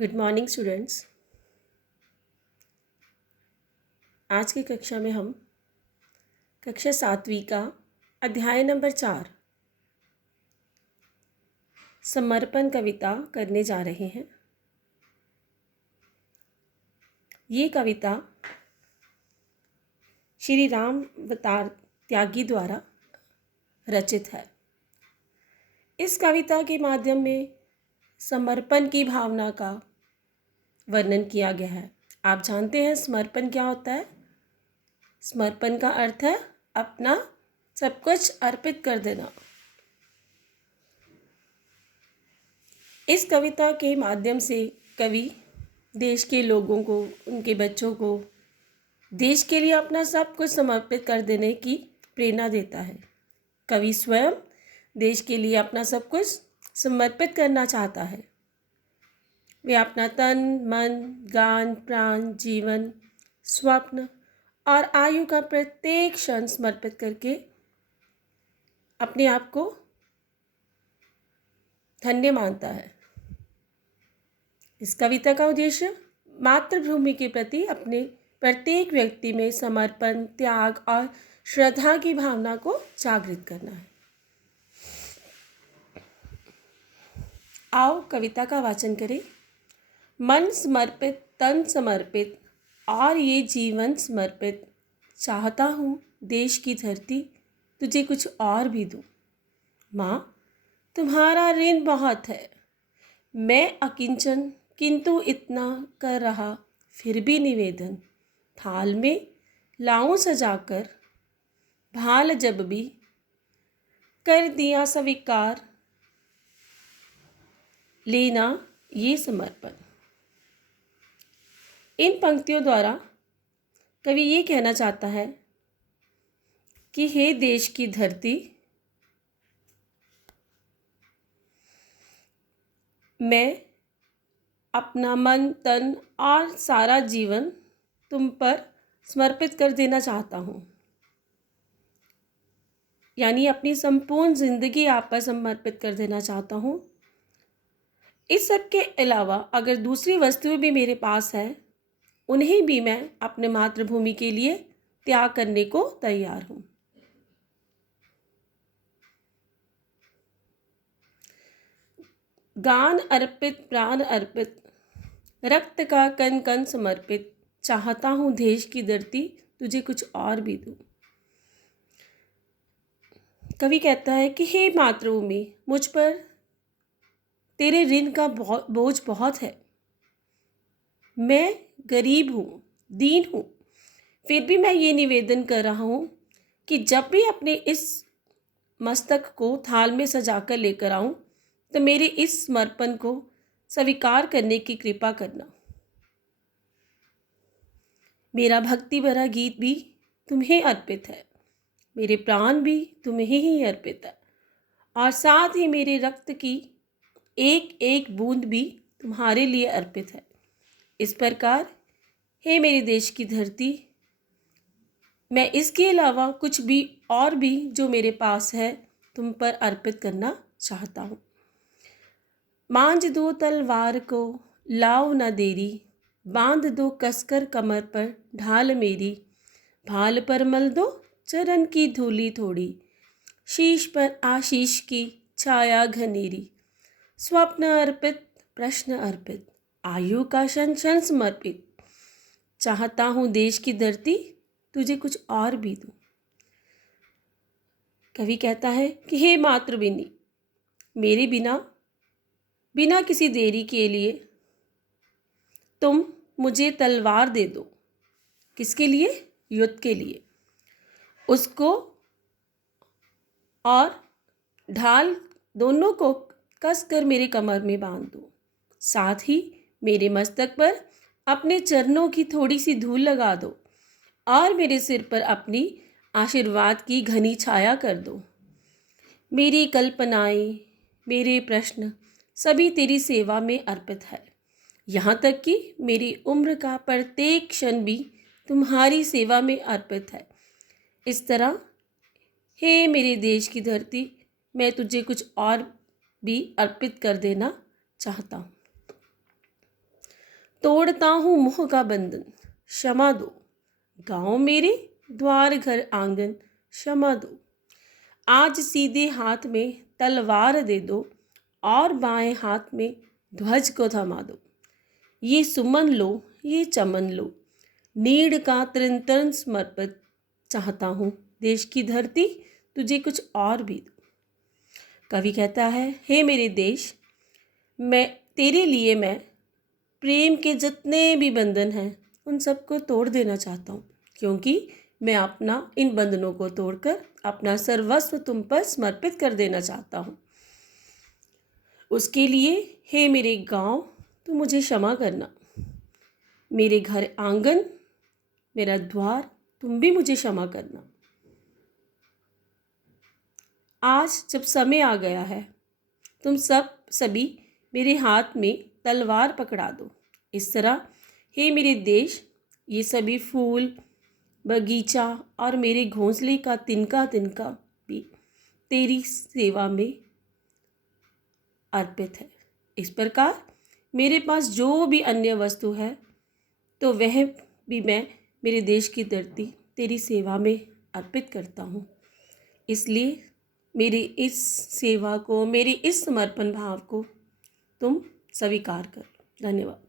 Good morning students. आज की कक्षा में हम कक्षा 7वीं का अध्याय नंबर 4 समर्पण कविता करने जा रहे हैं। ये कविता श्री राम अवतार त्यागी द्वारा रचित है। इस कविता के माध्यम में समर्पण की भावना का वर्णन किया गया है। आप जानते हैं समर्पण क्या होता है? समर्पण का अर्थ है अपना सब कुछ अर्पित कर देना। इस कविता के माध्यम से कवि देश के लोगों को, उनके बच्चों को देश के लिए अपना सब कुछ समर्पित कर देने की प्रेरणा देता है। कवि स्वयं देश के लिए अपना सब कुछ समर्पित करना चाहता है। वे अपना तन, मन, ज्ञान, प्राण, जीवन, स्वप्न और आयु का प्रत्येक क्षण समर्पित करके अपने आप को धन्य मानता है। इस कविता का उद्देश्य मातृभूमि के प्रति अपने प्रत्येक व्यक्ति में समर्पण, त्याग और श्रद्धा की भावना को जागृत करना है। आओ कविता का वाचन करें। मन समर्पित, तन समर्पित और ये जीवन समर्पित, चाहता हूँ देश की धरती तुझे कुछ और भी दूँ। माँ, तुम्हारा ऋण बहुत है, मैं अकिंचन किंतु इतना कर रहा फिर भी निवेदन, थाल में लाऊं सजाकर, भाल जब भी कर दिया स्वीकार, लेना ये समर्पण। इन पंक्तियों द्वारा कवि ये कहना चाहता है कि हे देश की धरती, मैं अपना मन, तन और सारा जीवन तुम पर समर्पित कर देना चाहता हूँ। यानी अपनी संपूर्ण जिंदगी आप पर समर्पित कर देना चाहता हूँ। इस सब के अलावा अगर दूसरी वस्तुएं भी मेरे पास है, उन्हें भी मैं अपने मातृभूमि के लिए त्याग करने को तैयार हूँ। गान अर्पित, प्राण अर्पित, रक्त का कण कण समर्पित, चाहता हूँ देश की धरती तुझे कुछ और भी दूँ। कवि कहता है कि हे मातृभूमि, मुझ पर तेरे ऋण का बोझ बहुत है। मैं गरीब हूँ, दीन हूँ, फिर भी मैं ये निवेदन कर रहा हूँ कि जब भी अपने इस मस्तक को थाल में सजाकर लेकर आऊँ तो मेरे इस समर्पण को स्वीकार करने की कृपा करना। मेरा भक्ति भरा गीत भी तुम्हें अर्पित है, मेरे प्राण भी तुम्हें ही अर्पित है और साथ ही मेरे रक्त की एक एक बूंद भी तुम्हारे लिए अर्पित है। इस प्रकार हे मेरे देश की धरती, मैं इसके अलावा कुछ भी और भी जो मेरे पास है तुम पर अर्पित करना चाहता हूँ। मांझ दो तलवार को, लाओ न देरी, बांध दो कसकर कमर पर ढाल मेरी, भाल पर मल दो चरण की धूली थोड़ी, शीश पर आशीष की छाया घनेरी, स्वप्न अर्पित, प्रश्न अर्पित, आयु का क्षण क्षण समर्पित, चाहता हूँ देश की धरती तुझे कुछ और भी दूँ। कवि कहता है कि हे मातृभूमि, मेरे बिना किसी देरी के लिए तुम मुझे तलवार दे दो। किसके लिए? युद्ध के लिए। उसको और ढाल दोनों को कसकर मेरे कमर में बांध दो। साथ ही मेरे मस्तक पर अपने चरणों की थोड़ी सी धूल लगा दो और मेरे सिर पर अपनी आशीर्वाद की घनी छाया कर दो। मेरी कल्पनाएं, मेरे प्रश्न सभी तेरी सेवा में अर्पित है। यहाँ तक कि मेरी उम्र का प्रत्येक क्षण भी तुम्हारी सेवा में अर्पित है। इस तरह हे मेरे देश की धरती, मैं तुझे कुछ और भी अर्पित कर देना चाहता हूँ। तोड़ता हूँ मोह का बंधन, क्षमा दो। गाँव मेरे, द्वार घर आंगन, क्षमा दो। आज सीधे हाथ में तलवार दे दो और बाएं हाथ में ध्वज को थमा दो। ये सुमन लो, ये चमन लो, नीड़ का तृण समर्पित चाहता हूँ। देश की धरती तुझे कुछ और भी दो। कवि कहता है, हे मेरे देश, मैं तेरे लिए मैं प्रेम के जितने भी बंधन हैं उन सबको तोड़ देना चाहता हूँ, क्योंकि मैं अपना इन बंधनों को तोड़कर अपना सर्वस्व तुम पर समर्पित कर देना चाहता हूँ। उसके लिए हे मेरे गांव, तू मुझे क्षमा करना। मेरे घर आंगन, मेरा द्वार, तुम भी मुझे क्षमा करना। आज जब समय आ गया है, तुम सभी मेरे हाथ में तलवार पकड़ा दो। इस तरह हे मेरे देश, ये सभी फूल, बगीचा और मेरे घोंसले का तिनका तिनका भी तेरी सेवा में अर्पित है। इस प्रकार मेरे पास जो भी अन्य वस्तु है तो वह भी मैं मेरे देश की धरती तेरी सेवा में अर्पित करता हूँ। इसलिए मेरी इस सेवा को, मेरी इस समर्पण भाव को तुम स्वीकार करो। धन्यवाद।